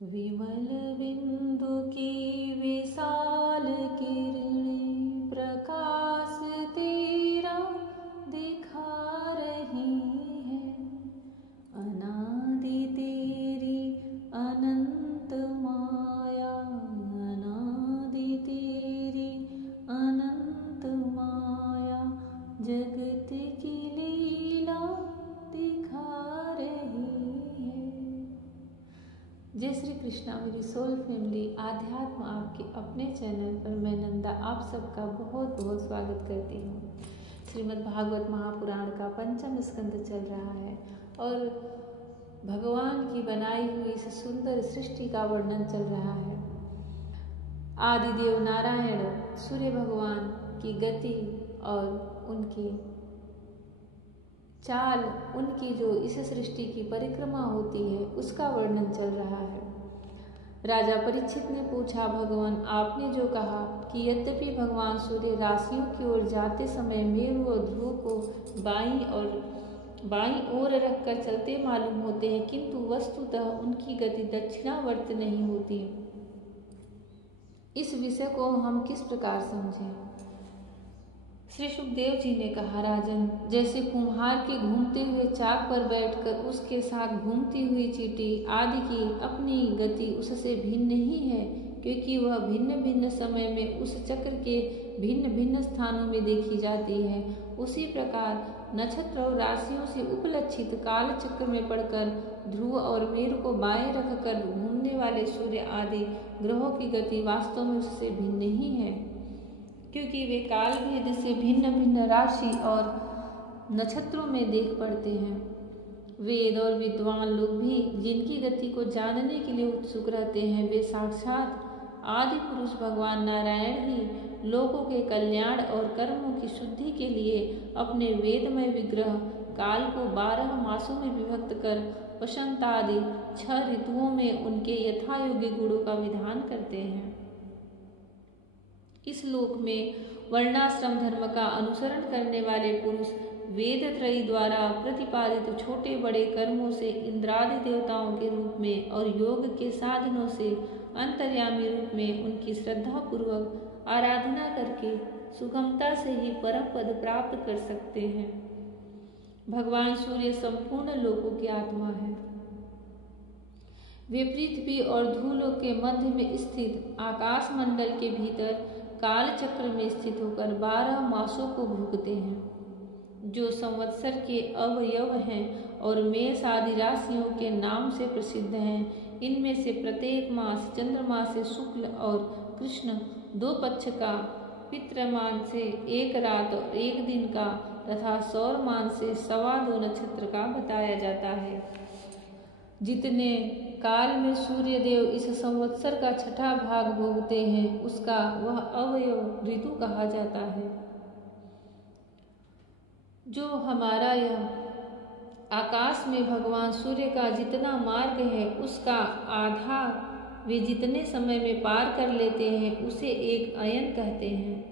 विमल बिंदु की विशाल किरणें प्रकाश तेरा दिखा रही है। अनादि तेरी अनंत माया, अनादि तेरी अनंत माया जगत की लीला दिखा रही है। जय श्री कृष्णा मेरी सोल फैमिली। आध्यात्म आपके अपने चैनल पर मैं नंदा आप सबका बहुत बहुत स्वागत करती हूँ। श्रीमद् भागवत महापुराण का पंचम स्कंद चल रहा है और भगवान की बनाई हुई इस सुंदर सृष्टि का वर्णन चल रहा है। आदिदेव नारायण सूर्य भगवान की गति और उनकी चाल, उनकी जो इस सृष्टि की परिक्रमा होती है उसका वर्णन चल रहा है। राजा परीक्षित ने पूछा, भगवान आपने जो कहा कि यद्यपि भगवान सूर्य राशियों की ओर जाते समय मेरु और ध्रुव को बाईं ओर रखकर चलते मालूम होते हैं, किंतु वस्तुतः उनकी गति दक्षिणावर्त नहीं होती। इस विषय को हम किस प्रकार समझें? श्री सुखदेव जी ने कहा, राजन, जैसे कुम्हार के घूमते हुए चाक पर बैठकर उसके साथ घूमती हुई चींटी आदि की अपनी गति उससे भिन्न नहीं है, क्योंकि वह भिन्न भिन्न समय में उस चक्र के भिन्न भिन्न स्थानों में देखी जाती है, उसी प्रकार नक्षत्र और राशियों से उपलक्षित काल चक्र में पड़कर ध्रुव और मेरु को बाएं रखकर घूमने वाले सूर्य आदि ग्रहों की गति वास्तव में उससे भिन्न नहीं है, क्योंकि वे काल भेद से भिन्न भिन्न राशि और नक्षत्रों में देख पड़ते हैं। वेद और विद्वान लोग भी जिनकी गति को जानने के लिए उत्सुक रहते हैं, वे साक्षात आदि पुरुष भगवान नारायण ही लोगों के कल्याण और कर्मों की शुद्धि के लिए अपने वेदमय विग्रह काल को 12 मासों में विभक्त कर वसंत आदि 6 ऋतुओं में उनके यथायोग्य गुणों का विधान करते हैं। इस लोक में वर्णाश्रम धर्म का अनुसरण करने वाले पुरुष वेद त्रयी द्वारा प्रतिपादित छोटे बड़े कर्मों से इंद्रादि देवताओं के रूप में और योग के साधनों से अंतर्यामी रूप में उनकी श्रद्धा पूर्वक आराधना करके सुगमता से ही परम पद प्राप्त कर सकते हैं। भगवान सूर्य संपूर्ण लोकों की आत्मा है। वे पृथ्वी और धूलों के मध्य में स्थित आकाश मंडल के भीतर काल चक्र में स्थित होकर 12 मासों को भुगते हैं, जो संवत्सर के अवयव हैं और मेष आदि राशियों के नाम से प्रसिद्ध हैं। इनमें से प्रत्येक मास चंद्रमा से शुक्ल और कृष्ण 2 पक्ष का, पितृमान से 1 रात और 1 दिन का तथा सौरमान से 2.25 नक्षत्र का बताया जाता है। जितने काल में सूर्य देव इस संवत्सर का 6ठा भाग भोगते हैं, उसका वह अवयव ऋतु कहा जाता है। जो हमारा यह आकाश में भगवान सूर्य का जितना मार्ग है, उसका आधा वे जितने समय में पार कर लेते हैं, उसे एक अयन कहते हैं।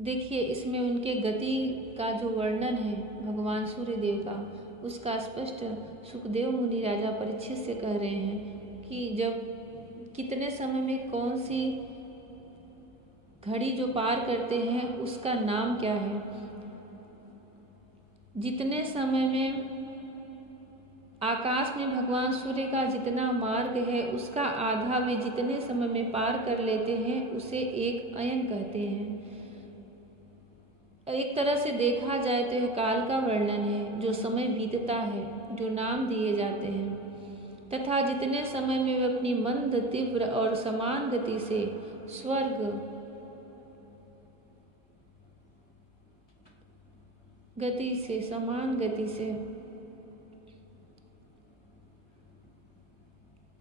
देखिए, इसमें उनके गति का जो वर्णन है भगवान सूर्य देव का, उसका स्पष्ट सुखदेव मुनि राजा परीक्षित से कह रहे हैं कि जब कितने समय में कौन सी घड़ी जो पार करते हैं उसका नाम क्या है। जितने समय में आकाश में भगवान सूर्य का जितना मार्ग है, उसका आधा वे जितने समय में पार कर लेते हैं, उसे एक अयन कहते हैं। एक तरह से देखा जाए तो यह काल का वर्णन है, जो समय बीतता है, जो नाम दिए जाते हैं, तथा जितने समय में वे अपनी मंद तीव्र और समान गति से समान गति से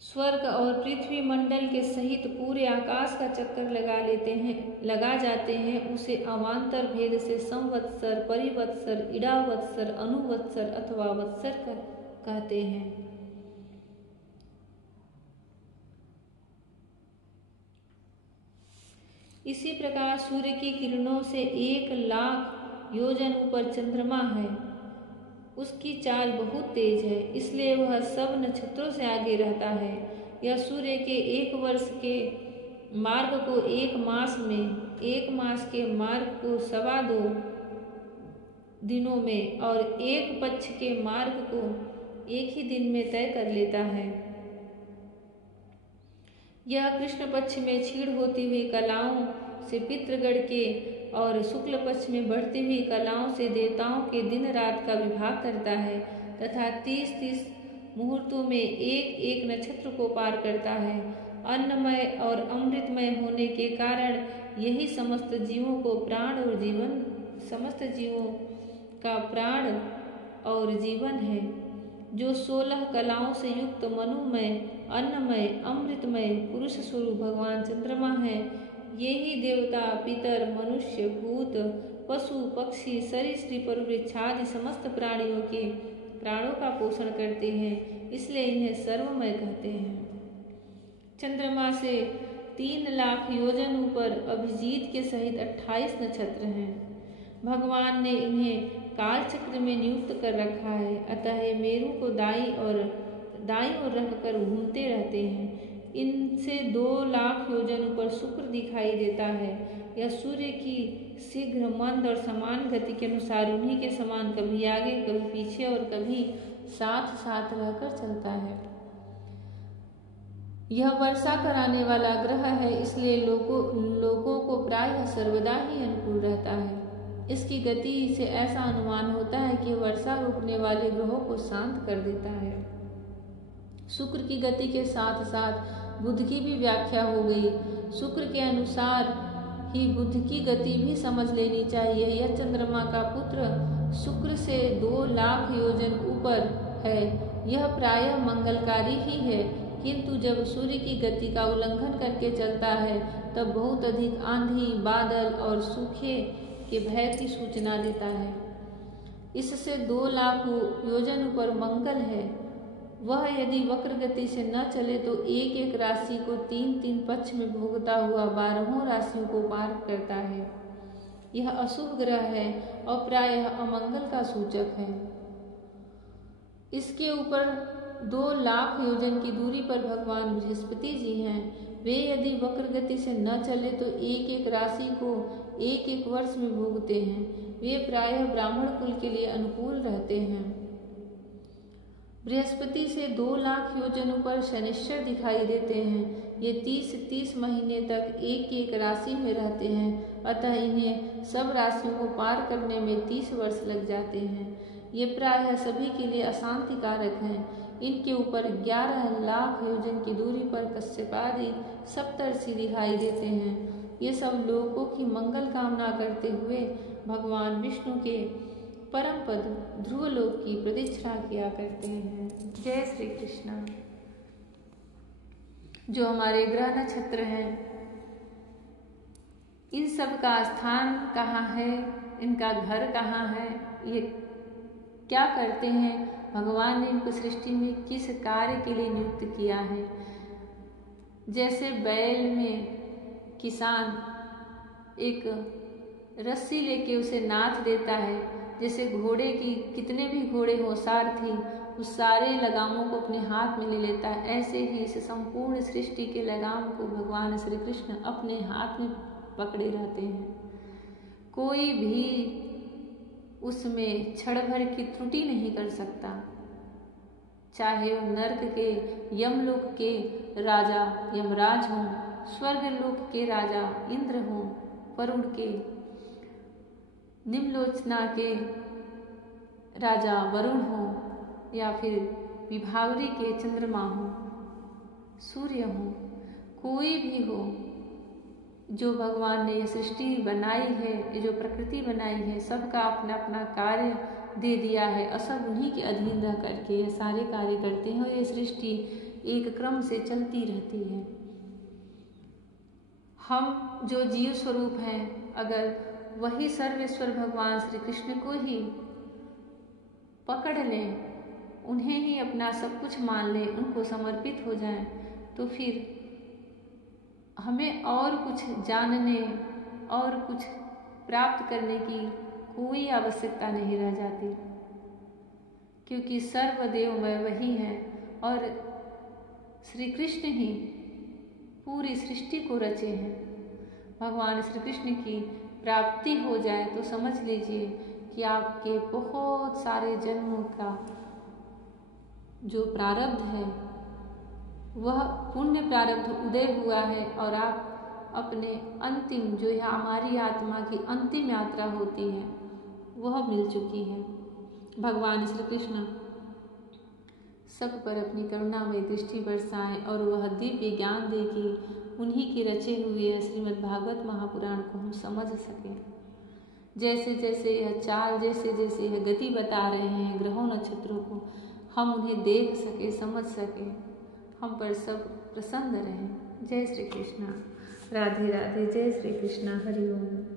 स्वर्ग और पृथ्वी मंडल के सहित पूरे आकाश का चक्कर लगा जाते हैं, उसे अवान्तर भेद से संवत्सर, परिवत्सर, इडावत्सर, अनुवत्सर अथवा वत्सर कहते हैं। इसी प्रकार सूर्य की किरणों से 1 लाख योजन ऊपर चंद्रमा है। उसकी चाल बहुत तेज है, इसलिए वह सब नक्षत्रों से आगे रहता है। यह सूर्य के 1 वर्ष के मार्ग को 1 मास में, 1 मास के मार्ग को 2.25 दिनों में और 1 पक्ष के मार्ग को 1 ही दिन में तय कर लेता है। यह कृष्ण पक्ष में क्षीण होती हुई कलाओं से पितृगण के और शुक्ल पक्ष में बढ़ती हुई कलाओं से देवताओं के दिन रात का विभाग करता है तथा 30-30 मुहूर्तों में एक नक्षत्र को पार करता है। अन्नमय और अमृतमय होने के कारण यही समस्त जीवों को प्राण और जीवन, समस्त जीवों का प्राण और जीवन है। जो 16 कलाओं से युक्त मनुमय, अन्नमय, अमृतमय पुरुष स्वरूप भगवान चंद्रमा है, ये ही देवता, पितर, मनुष्य, भूत, पशु, पक्षी, सरीसृप और वृक्षादि समस्त प्राणियों के प्राणों का पोषण करते हैं, इसलिए इन्हें सर्वमय कहते हैं। चंद्रमा से 3 लाख योजन ऊपर अभिजीत के सहित 28 नक्षत्र हैं। भगवान ने इन्हें कालचक्र में नियुक्त कर रखा है, अतः ये मेरु को दाईं ओर रखकर घूमते रहते हैं। इनसे 2 लाख योजन ऊपर शुक्र दिखाई देता है। यह सूर्य की शीघ्र, मंद और समान गति के अनुसार उन्हीं के समान कभी आगे, कभी पीछे और कभी साथ साथ रहकर चलता है। यह वर्षा कराने वाला ग्रह है, इसलिए लोगों को प्रायः सर्वदा ही अनुकूल रहता है। इसकी गति से ऐसा अनुमान होता है कि वर्षा रोकने वाले ग्रहों को शांत कर देता है। शुक्र की गति के साथ साथ बुध की भी व्याख्या हो गई। शुक्र के अनुसार ही बुध की गति भी समझ लेनी चाहिए। यह चंद्रमा का पुत्र शुक्र से 2 लाख योजन ऊपर है। यह प्रायः मंगलकारी ही है, किंतु जब सूर्य की गति का उल्लंघन करके चलता है तब बहुत अधिक आंधी, बादल और सूखे के भय की सूचना देता है। इससे 2 लाख योजन ऊपर मंगल है। वह यदि वक्र गति से न चले तो एक राशि को 3-3 पक्ष में भोगता हुआ 12 राशियों को पार करता है। यह अशुभ ग्रह है और प्रायः अमंगल का सूचक है। इसके ऊपर 2 लाख योजन की दूरी पर भगवान बृहस्पति जी हैं। वे यदि वक्र गति से न चले तो एक राशि को 1 वर्ष में भोगते हैं। वे प्रायः ब्राह्मण कुल के लिए अनुकूल रहते हैं। बृहस्पति से 2 लाख योजन ऊपर शनिश्चर दिखाई देते हैं। ये 30-30 महीने तक एक राशि में रहते हैं, अतः इन्हें सब राशियों को पार करने में 30 वर्ष लग जाते हैं। ये प्रायः सभी के लिए अशांतिकारक हैं। इनके ऊपर 11 लाख योजन की दूरी पर कश्यपादि सप्तर्षि दिखाई देते हैं। ये सब लोगों की मंगल कामना करते हुए भगवान विष्णु के परम पद ध्रुवलोक की प्रदक्षिणा किया करते हैं। जय श्री कृष्ण। जो हमारे ग्रह नक्षत्र हैं, इन सब का स्थान कहाँ है, इनका घर कहाँ है, ये क्या करते हैं, भगवान ने इनको सृष्टि में किस कार्य के लिए नियुक्त किया है। जैसे बैल में किसान एक रस्सी लेके उसे नाथ देता है, जैसे घोड़े की कितने भी घोड़े हो सारथी उस सारे लगामों को अपने हाथ में ले लेता है, ऐसे ही इस संपूर्ण सृष्टि के लगाम को भगवान श्री कृष्ण अपने हाथ में पकड़े रहते हैं। कोई भी उसमें क्षण भर की त्रुटि नहीं कर सकता, चाहे वो नर्क के, यमलोक के राजा यमराज हों, स्वर्गलोक के राजा इंद्र हों, वरुण के, निम्नलोचना के राजा वरुण हों, या फिर विभावरी के चंद्रमा हो, सूर्य हो, कोई भी हो, जो भगवान ने यह सृष्टि बनाई है, जो प्रकृति बनाई है, सबका अपना अपना कार्य दे दिया है और सब उन्हीं के अधीन रह करके ये सारे कार्य करते हैं और ये सृष्टि एक क्रम से चलती रहती है। हम जो जीव स्वरूप हैं, अगर वही सर्वेश्वर भगवान श्री कृष्ण को ही पकड़ लें, उन्हें ही अपना सब कुछ मान लें, उनको समर्पित हो जाएं, तो फिर हमें और कुछ जानने और कुछ प्राप्त करने की कोई आवश्यकता नहीं रह जाती। क्योंकि सर्वदेवमय वही है और श्री कृष्ण ही पूरी सृष्टि को रचे हैं। भगवान श्री कृष्ण की प्राप्ति हो जाए तो समझ लीजिए कि आपके बहुत सारे जन्मों का जो प्रारब्ध है वह पुण्य प्रारब्ध उदय हुआ है और आप अपने अंतिम जो है हमारी आत्मा की अंतिम यात्रा होती है वह मिल चुकी है। भगवान श्री कृष्ण सब पर अपनी करुणामय दृष्टि बरसाएं और वह दिव्य ज्ञान दे कि उन्हीं के रचे हुए श्रीमद् भागवत महापुराण को हम समझ सकें। जैसे जैसे यह चाल, जैसे जैसे यह गति बता रहे हैं ग्रहों नक्षत्रों को, हम उन्हें देख सके, समझ सके, हम पर सब प्रसन्न रहें। जय श्री कृष्ण। राधे राधे। जय श्री कृष्ण। हरि ओम।